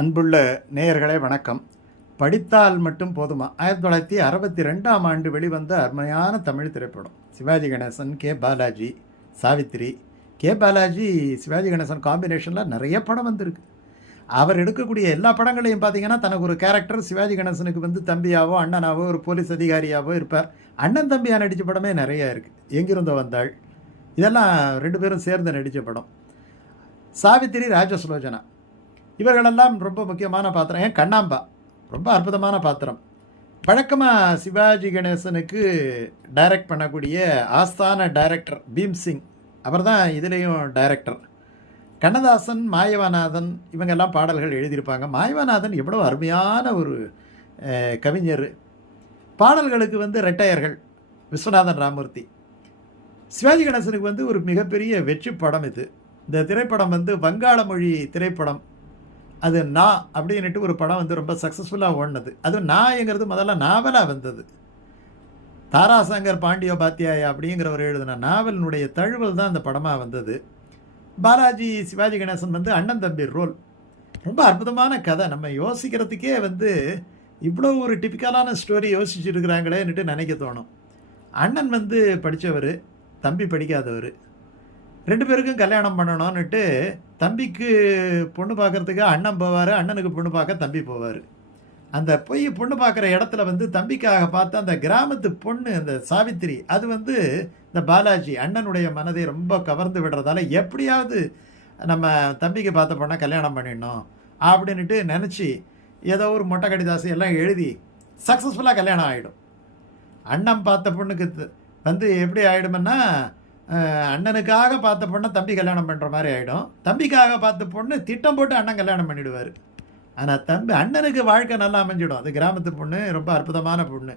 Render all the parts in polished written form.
அன்புள்ள நேயர்களே வணக்கம். படித்தால் மட்டும் போதுமா? 1962ஆம் ஆண்டு வெளிவந்த அருமையான தமிழ் திரைப்படம். சிவாஜி கணேசன், கே பாலாஜி, சாவித்திரி. கே பாலாஜி சிவாஜி கணேசன் காம்பினேஷனில் நிறைய படம் வந்திருக்கு. அவர் எடுக்கக்கூடிய எல்லா படங்களையும் பார்த்தீங்கன்னா தனக்கு ஒரு கேரக்டர் சிவாஜி கணேசனுக்கு வந்து தம்பியாவோ அண்ணனாவோ ஒரு போலீஸ் அதிகாரியாவோ இருப்பார். அண்ணன் தம்பியாக நடித்த படமே நிறையா இருக்குது. எங்கிருந்தோ வந்தாள், இதெல்லாம் ரெண்டு பேரும் சேர்ந்து நடித்த படம். சாவித்திரி, ராஜசுலோச்சனா இவர்களெல்லாம் ரொம்ப முக்கியமான பாத்திரம். ஏன் கண்ணாம்பா ரொம்ப அற்புதமான பாத்திரம். பழக்கமாக சிவாஜி கணேசனுக்கு டைரக்ட் பண்ணக்கூடிய ஆஸ்தான டைரக்டர் பீம்சிங், அவர் தான் இதுலேயும் டைரக்டர். கண்ணதாசன், மாயவநாதன் இவங்கெல்லாம் பாடல்கள் எழுதியிருப்பாங்க. மாயவநாதன் எவ்வளோ அருமையான ஒரு கவிஞர். பாடல்களுக்கு வந்து ரெட்டையர்கள் விஸ்வநாதன் ராமூர்த்தி. சிவாஜி கணேசனுக்கு வந்து ஒரு மிகப்பெரிய வெற்றி படம் இது. இந்த திரைப்படம் வந்து வங்காள மொழி திரைப்படம். அது நான் அப்படின்ட்டு ஒரு படம் வந்து ரொம்ப சக்ஸஸ்ஃபுல்லாக ஓடினது. அதுவும் நாங்கிறது முதல்ல நாவலாக வந்தது. தாராசங்கர் பாண்டியோபாத்தியாயா அப்படிங்கிறவர் எழுதின நாவலினுடைய தழுவல் தான் அந்த படமாக வந்தது. பாலாஜி, சிவாஜி கணேசன் வந்து அண்ணன் தம்பி ரோல். ரொம்ப அற்புதமான கதை. நம்ம யோசிக்கிறதுக்கே வந்து இவ்வளோ ஒரு டிப்பிக்கலான ஸ்டோரி யோசிச்சுருக்கிறாங்களேன்னுட்டு நினைக்க தோணும். அண்ணன் வந்து படித்தவர், தம்பி படிக்காதவர். ரெண்டு பேருக்கும் கல்யாணம் பண்ணணும்னுட்டு தம்பிக்கு பொண்ணு பார்க்குறதுக்கு அண்ணன் போவார், அண்ணனுக்கு பொண்ணு பார்க்க தம்பி போவார். அந்த போய் பொண்ணு பார்க்குற இடத்துல வந்து தம்பிக்காக பார்த்து அந்த கிராமத்து பொண்ணு அந்த சாவித்திரி, அது வந்து இந்த பாலாஜி அண்ணனுடைய மனதை ரொம்ப கவர்ந்து விடுறதால எப்படியாவது நம்ம தம்பிக்கு பார்த்த பொண்ணை கல்யாணம் பண்ணிடணும் அப்படின்ட்டு நினச்சி ஏதோ ஒரு மொட்டை கடிதாசி எல்லாம் எழுதி சக்ஸஸ்ஃபுல்லாக கல்யாணம் ஆகிடும். அண்ணன் பார்த்த பொண்ணுக்கு வந்து எப்படி ஆகிடும்னா, அண்ணனுக்காக பார்த்த பொண்ணை தம்பி கல்யாணம் பண்ணுற மாதிரி ஆகிடும். தம்பிக்காக பார்த்த பொண்ணு திட்டம் போட்டு அண்ணன் கல்யாணம் பண்ணிவிடுவார். ஆனால் அண்ணனுக்கு வாழ்க்கை நல்லா அமைஞ்சிடும். அது கிராமத்து பொண்ணு, ரொம்ப அற்புதமான பொண்ணு.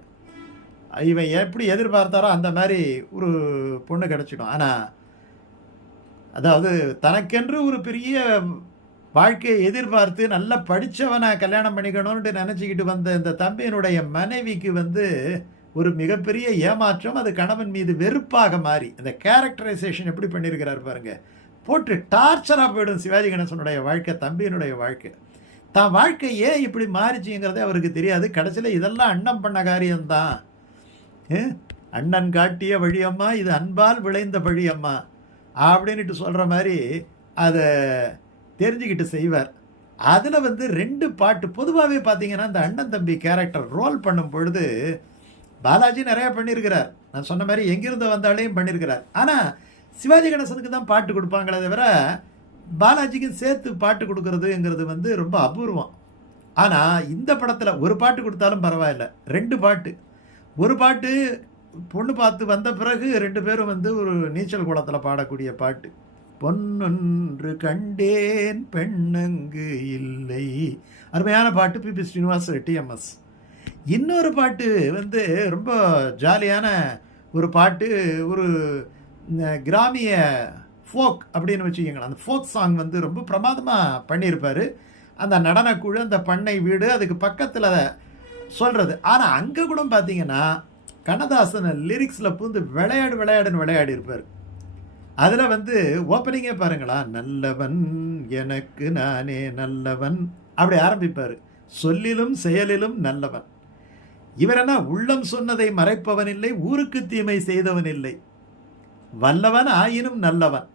இவன் எப்படி எதிர்பார்த்தாரோ அந்த மாதிரி ஒரு பொண்ணு கிடச்சிடும். ஆனால் அதாவது தனக்கென்று ஒரு பெரிய வாழ்க்கையை எதிர்பார்த்து நல்லா படித்தவனை கல்யாணம் பண்ணிக்கணும்னு நினச்சிக்கிட்டு வந்த இந்த தம்பியினுடைய மனைவிக்கு வந்து ஒரு மிகப்பெரிய ஏமாற்றம். அது கணவன் மீது வெறுப்பாக மாறி அந்த கேரக்டரைசேஷன் எப்படி பண்ணியிருக்கிறார் பாருங்க. போட்டு டார்ச்சராக போயிடும் சிவாஜி கணேசனுடைய வாழ்க்கை, தம்பியினுடைய வாழ்க்கை. தான் வாழ்க்கை ஏன் இப்படி மாறிச்சுங்கிறதே அவருக்கு தெரியாது. கடைசியில் இதெல்லாம் அண்ணன் பண்ண காரியம்தான். அண்ணன் காட்டிய வழியம்மா, இது அன்பால் விளைந்த வழியம்மா அப்படின்ட்டு சொல்கிற மாதிரி அதை தெரிஞ்சுக்கிட்டு செய்வார். அதில் வந்து ரெண்டு பாட்டு பொதுவாகவே பார்த்தீங்கன்னா இந்த அண்ணன் தம்பி கேரக்டர் ரோல் பண்ணும் பொழுது பாலாஜி நிறையா பண்ணியிருக்கிறார். நான் சொன்ன மாதிரி எங்கிருந்து வந்தாலையும் பண்ணியிருக்கிறார். ஆனால் சிவாஜி கணேசனுக்கு தான் பாட்டு கொடுப்பாங்களே தவிர பாலாஜிக்கு சேர்த்து பாட்டு கொடுக்கறதுங்கிறது வந்து ரொம்ப அபூர்வம். ஆனால் இந்த படத்தில் ஒரு பாட்டு கொடுத்தாலும் பரவாயில்ல, ரெண்டு பாட்டு. ஒரு பாட்டு பொண்ணு பார்த்து வந்த பிறகு ரெண்டு பேரும் வந்து ஒரு நீச்சல் குளத்தில் பாடக்கூடிய பாட்டு. பொன்னொன்று கண்டேன் பெண்ணங்கு இல்லை, அருமையான பாட்டு. PB Srinivas, TMS. இன்னொரு பாட்டு வந்து ரொம்ப ஜாலியான ஒரு பாட்டு, ஒரு கிராமிய ஃபோக் அப்படின்னு வச்சுக்கோங்களேன். அந்த ஃபோக் சாங் வந்து ரொம்ப பிரமாதமாக பண்ணியிருப்பார். அந்த நடனக்குழு, அந்த பண்ணை வீடு, அதுக்கு பக்கத்தில் சொல்கிறது. ஆனால் அங்கே கூட பார்த்தீங்கன்னா கண்ணதாசன் லிரிக்ஸில் பூந்து விளையாடுன்னு விளையாடி இருப்பார். அதில் வந்து ஓப்பனிங்கே பாருங்களா, நல்லவன் எனக்கு நானே நல்லவன் அப்படி ஆரம்பிப்பார். சொல்லிலும் செயலிலும் நல்லவன். இவர் என்ன, உள்ளம் சொன்னதை மறைப்பவன் இல்லை, ஊருக்கு தீமை செய்தவன் இல்லை, வல்லவன் ஆயினும் நல்லவன்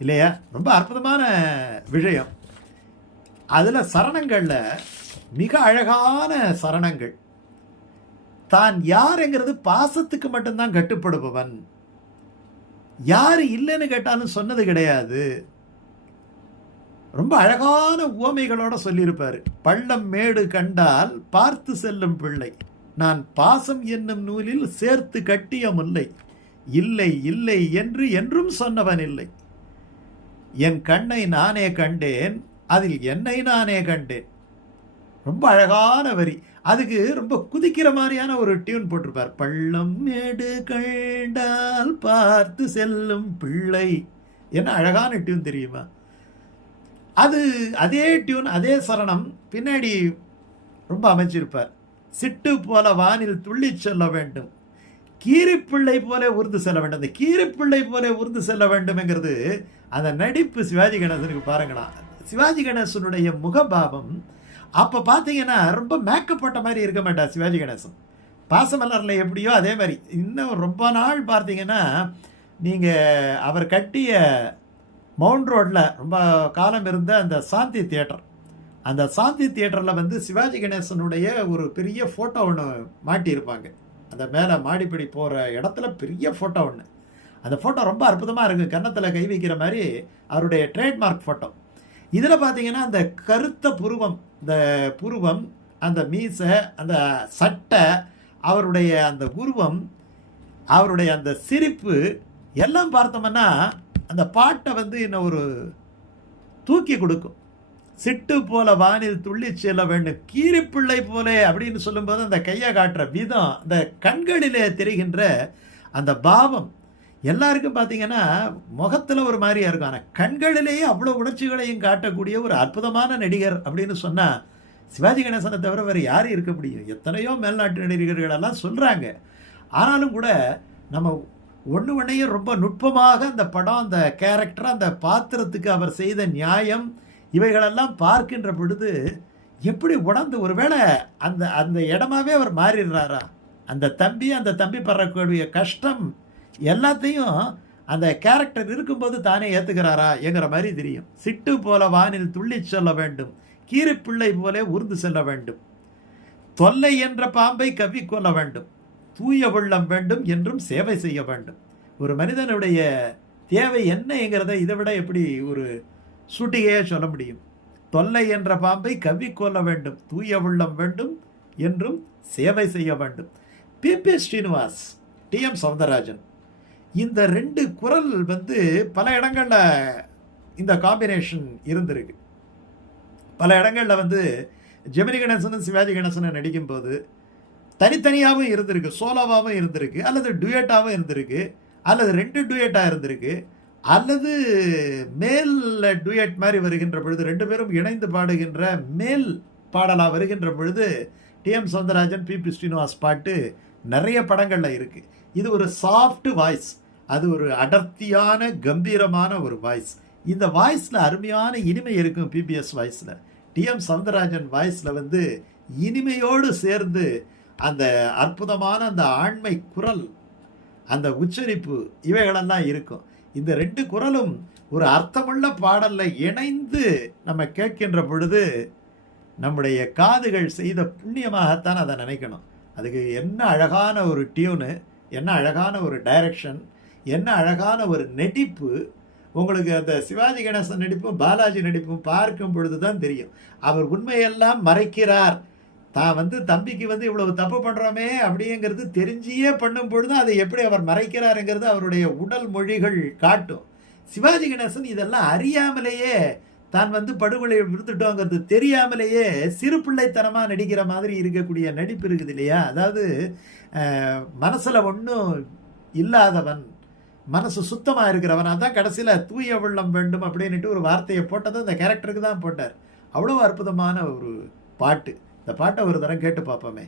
இல்லையா? ரொம்ப அற்புதமான விஷயம். அதில் சரணங்களில் மிக அழகான சரணங்கள். தான் யாருங்கிறது பாசத்துக்கு மட்டும்தான் கட்டுப்படுபவன், யார் இல்லைன்னு கேட்டாலும் சொன்னது கிடையாது. ரொம்ப அழகான உவமைகளோட சொல்லியிருப்பார். பள்ளம் மேடு கண்டால் பார்த்து செல்லும் பிள்ளை, நான் பாசம் என்னும் நூலில் சேர்த்து கட்டிய முல்லை, இல்லை இல்லை என்று என்றும் சொன்னவன் இல்லை, என் கண்ணை நானே கண்டேன், அதில் என்னை நானே கண்டேன். ரொம்ப அழகான வரி. அதுக்கு ரொம்ப குதிக்கிற மாதிரியான ஒரு டியூன் போட்டிருப்பார். பள்ளம் மேடு கண்டால் பார்த்து செல்லும் பிள்ளை. என்ன அழகான டியூன் தெரியுமா? அது அதே டியூன், அதே சரணம் பின்னாடி ரொம்ப அமைச்சிருப்பார். சிட்டு போல வானில் துள்ளி செல்ல வேண்டும், கீரிப்பிள்ளை போல உருது செல்ல வேண்டும். அந்த கீரிப்பிள்ளை போல உருது செல்ல வேண்டும்ங்கிறது அந்த நடிப்பு சிவாஜி கணேசனுக்கு பாருங்களா. சிவாஜி கணேசனுடைய முகபாவம் அப்போ பார்த்தீங்கன்னா ரொம்ப மேக்கப் போட்ட மாதிரி இருக்க மாட்டார் சிவாஜி கணேசன். பாசமலரில் எப்படியோ அதே மாதிரி இன்னும் ரொம்ப நாள் பார்த்தீங்கன்னா நீங்கள் அவர் கட்டிய மவுண்ட் ரோட்டில் ரொம்ப காலம் இருந்த அந்த சாந்தி தியேட்டர், அந்த சாந்தி தியேட்டரில் வந்து சிவாஜி கணேசனுடைய ஒரு பெரிய ஃபோட்டோ ஒன்று மாட்டியிருப்பாங்க. அந்த மேலே மாடிப்படி போகிற இடத்துல பெரிய ஃபோட்டோ ஒன்று. அந்த ஃபோட்டோ ரொம்ப அற்புதமாக இருக்குது, கன்னத்தில் கை வைக்கிற மாதிரி அவருடைய ட்ரேட்மார்க் ஃபோட்டோ. இதில் பார்த்தீங்கன்னா அந்த கருத்த புருவம், இந்த புருவம், அந்த மீசை, அந்த சட்டை, அவருடைய அந்த உருவம், அவருடைய அந்த சிரிப்பு எல்லாம் பார்த்தோம்னா அந்த பாட்டை வந்து இன்னும் ஒரு தூக்கி கொடுக்கும். சிட்டு போல வானில் துள்ளி செல்ல வேண்டும், கீரிப்பிள்ளை போலே அப்படின்னு சொல்லும்போது அந்த கையை காட்டுற விதம், அந்த கண்களிலே தெரிகின்ற அந்த பாவம் எல்லாருக்கும் பார்த்தீங்கன்னா முகத்தில் ஒரு மாதிரியா இருக்கும். ஆனால் கண்களிலேயே அவ்வளோ உணர்ச்சிகளையும் காட்டக்கூடிய ஒரு அற்புதமான நடிகர் அப்படின்னு சொன்னால் சிவாஜி கணேசனை தவிர வேறு யார் இருக்க முடியும்? எத்தனையோ மேல்நாட்டு நடிகர்களெல்லாம் சொல்கிறாங்க. ஆனாலும் கூட நம்ம ஒன்றையும் ரொம்ப நுட்பமாக அந்த படம், அந்த கேரக்டர், அந்த பாத்திரத்துக்கு அவர் செய்த நியாயம் இவைகளெல்லாம் பார்க்கின்ற பொழுது எப்படி உணர்ந்து ஒருவேளை அந்த அந்த இடமாவே அவர் மாறிடுறாரா? அந்த தம்பி படுறக்கூடிய கஷ்டம் எல்லாத்தையும் அந்த கேரக்டர் இருக்கும்போது தானே ஏற்றுக்கிறாரா என்கிற மாதிரி தெரியும். சிட்டு போல வானில் துள்ளி செல்ல வேண்டும், கீரிப்பிள்ளை போலே ஊர்ந்து செல்ல வேண்டும், தொல்லை என்ற பாம்பை கவ்விக்கொள்ள வேண்டும், தூய உள்ளம் வேண்டும் என்றும் சேவை செய்ய வேண்டும். ஒரு மனிதனுடைய தேவை என்னங்கிறத இதை விட எப்படி ஒரு சூட்டிகையே சொல்ல முடியும்? தொல்லை என்ற பாம்பை கவ்விக்கொள்ள வேண்டும், தூய உள்ளம் வேண்டும் என்றும் சேவை செய்ய வேண்டும். பி.பி. ஸ்ரீனிவாஸ், டி.எம். சௌந்தரராஜன், இந்த ரெண்டு குரல் வந்து பல இடங்களில் இந்த காம்பினேஷன் இருந்திருக்கு. பல இடங்களில் வந்து ஜெமினி கணேசனும் சிவாஜி கணேசனும் நடிக்கும்போது தனித்தனியாகவும் இருந்திருக்கு, சோலோவாகவும் இருந்திருக்கு, அல்லது டுயட்டாகவும் இருந்திருக்கு, அல்லது 2 டுயட்டாக இருந்திருக்கு, அல்லது மேல் டுயட் மாதிரி வருகின்ற பொழுது 2 பேரும் இணைந்து பாடுகின்ற மேல் பாடலாக வருகின்ற பொழுது டி.எம். சௌந்தரராஜன், பி.பி. ஸ்ரீனிவாஸ் பாட்டு நிறைய படங்களில் இருக்குது. இது ஒரு சாஃப்ட் வாய்ஸ், அது ஒரு அடர்த்தியான கம்பீரமான ஒரு வாய்ஸ். இந்த வாய்ஸில் அருமையான இனிமை இருக்கும். பிபிஎஸ் வாய்ஸில், டி.எம். சௌந்தரராஜன் வாய்ஸில் வந்து இனிமையோடு சேர்ந்து அந்த அற்புதமான அந்த ஆண்மை குரல், அந்த உச்சரிப்பு இவைகளெல்லாம் இருக்கும். இந்த 2 குரலும் ஒரு அர்த்தமுள்ள பாடலில் இணைந்து நம்ம கேட்கின்ற பொழுது நம்முடைய காதுகள் செய்த புண்ணியமாகத்தான் அதை நினைக்கணும். அதுக்கு என்ன அழகான ஒரு டியூனு, என்ன அழகான ஒரு டைரக்ஷன், என்ன அழகான ஒரு நடிப்பு. உங்களுக்கு அந்த சிவாஜி கணேசன் நடிப்பும் பாலாஜி நடிப்பும் பார்க்கும் பொழுது தான் தெரியும் அவர் உண்மையெல்லாம் மறைக்கிறார். தான் வந்து தம்பிக்கு வந்து இவ்வளவு தப்பு பண்ணுறோமே அப்படிங்கிறது தெரிஞ்சியே பண்ணும் பொழுது அதை எப்படி அவர் மறைக்கிறாருங்கிறது அவருடைய உடல் மொழிகள் காட்டும். சிவாஜி கணேசன் இதெல்லாம் அறியாமலேயே தான் வந்து படுகொலை விழுந்துட்டோங்கிறது தெரியாமலேயே சிறு பிள்ளைத்தனமாக நடிக்கிற மாதிரி இருக்கக்கூடிய நடிப்பு இருக்குது இல்லையா? அதாவது மனசில் ஒன்றும் இல்லாதவன், மனசு சுத்தமாக இருக்கிறவன். அதான் கடைசியில் தூய உள்ளம் வேண்டும் அப்படின்ட்டு ஒரு வார்த்தையை போட்டது அந்த கேரக்டருக்கு தான் போட்டார். அவ்வளோ அற்புதமான ஒரு பாட்டு. இந்த பாட்டை ஒரு தரம் கேட்டு பார்ப்போமே.